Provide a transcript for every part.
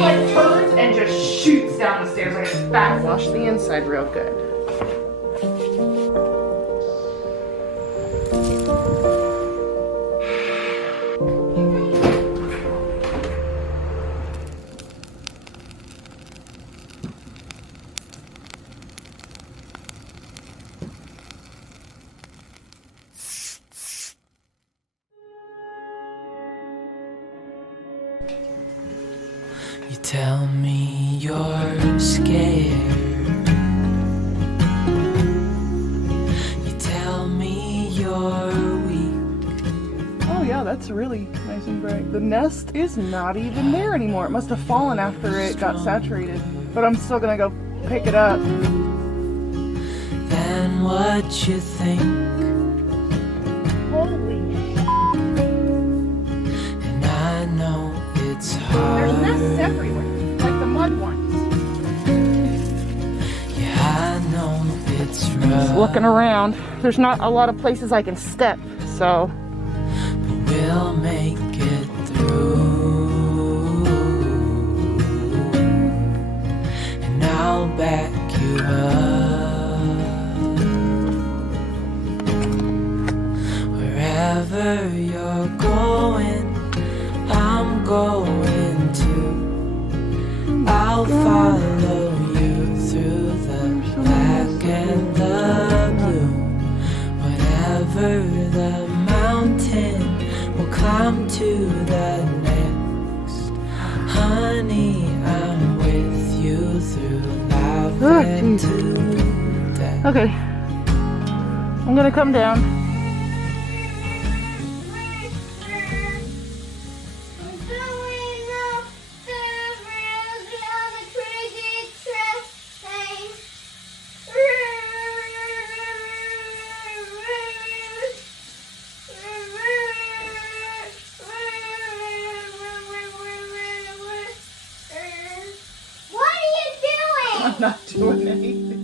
Like turns and just shoots down the stairs like it's fast. Wash the inside real good. You tell me you're scared. You tell me you're weak. Oh yeah, that's really nice and bright. The nest is not even there anymore. It must have fallen after it got saturated. But I'm still gonna go pick it up. Then what you think? Holy And I know it's hard. There's nests everywhere, like the mud ones. Yeah, I know it's rough. Just looking around. There's not a lot of places I can step, so. But we'll make it through. And I'll back you up. Wherever you're going, I'm going to. I'll follow you through the black and the blue. Whatever the mountain, we'll climb to the next. Honey, I'm with you through life and to death. Okay. I'm gonna come down. I'm not doing anything.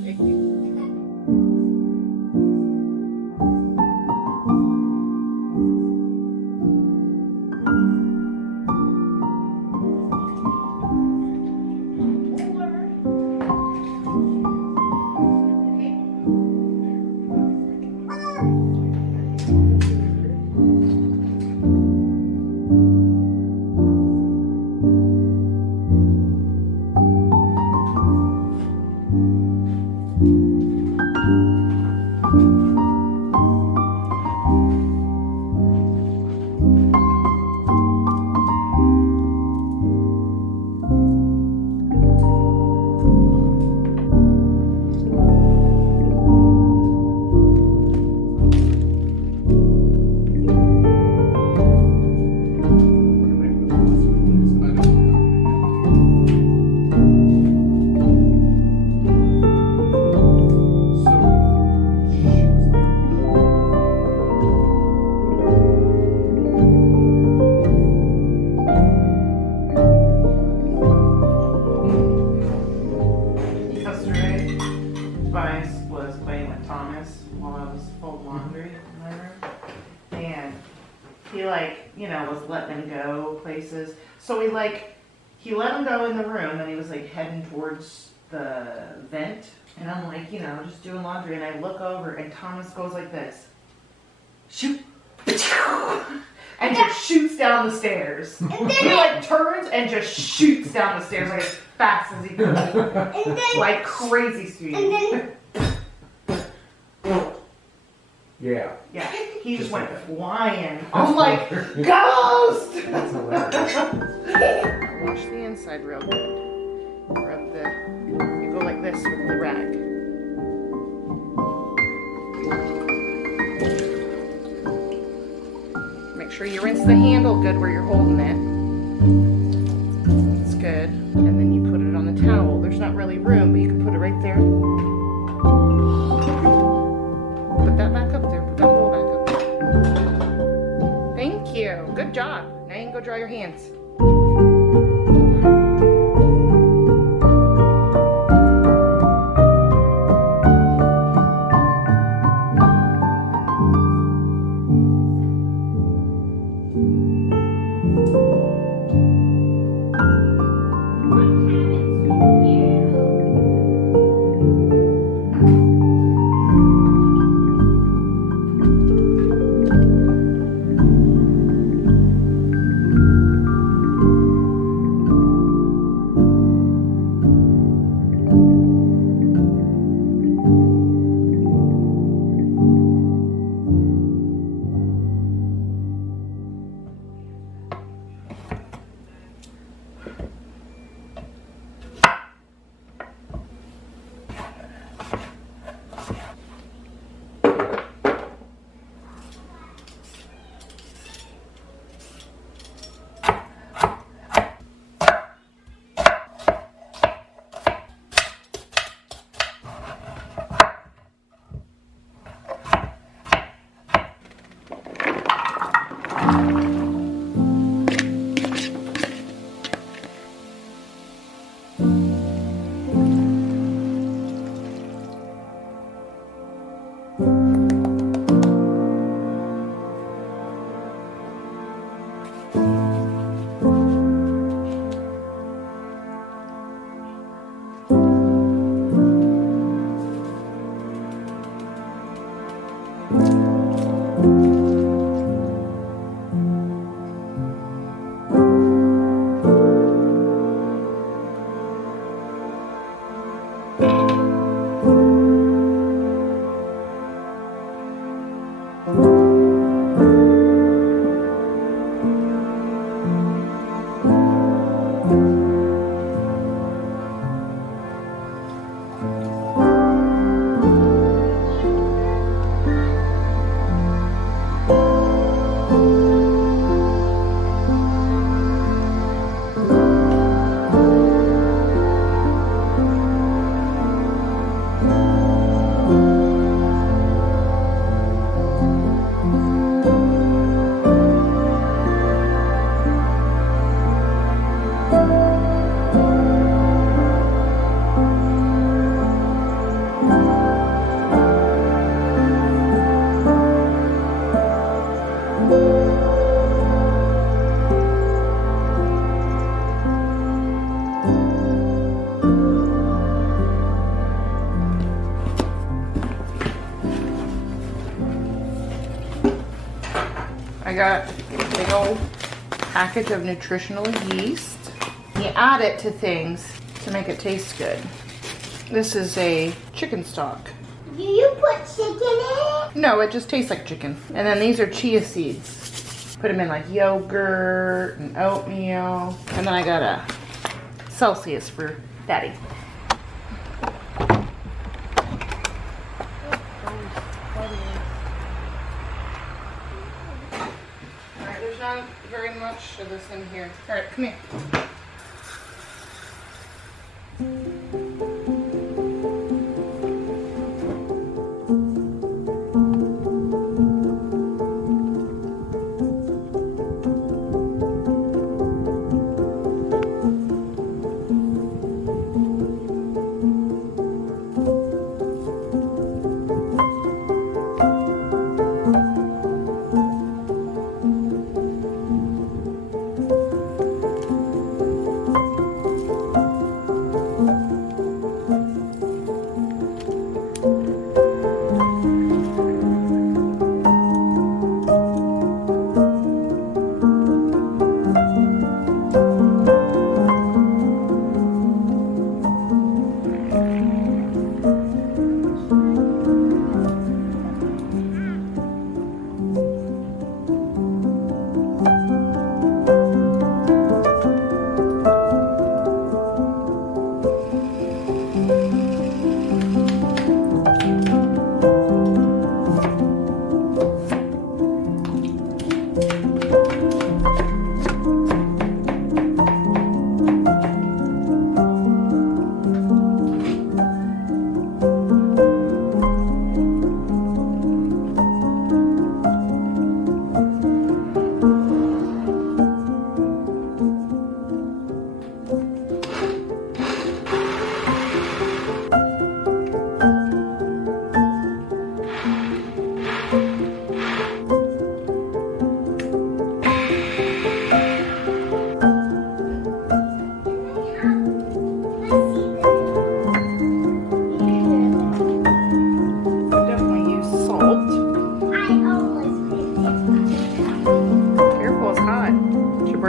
Was letting him go places. So he let him go in the room and he was like heading towards the vent. And I'm like, just doing laundry. And I look over and Thomas goes like this. Shoot. And just shoots down the stairs. And then he turns and just shoots down the stairs like as fast as he could. Like crazy speed. Yeah. Yeah, he just went flying. I'm like, ghost! That's hilarious. Wash the inside real good. Rub you go like this with the rag. Make sure you rinse the handle good where you're holding it. It's good. And then you put it on the towel. There's not really room, but you can put it right there. Put that back up there. Put that hole back up there. Thank you. Good job. Now you can go dry your hands. I got a big old package of nutritional yeast. You add it to things to make it taste good. This is a chicken stock. Do you put chicken in it? No, it just tastes like chicken. And then these are chia seeds. Put them in like yogurt and oatmeal. And then I got a Celsius for Daddy. Alright, there's not very much of this in here. Alright, come here.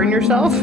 Yourself?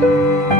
you.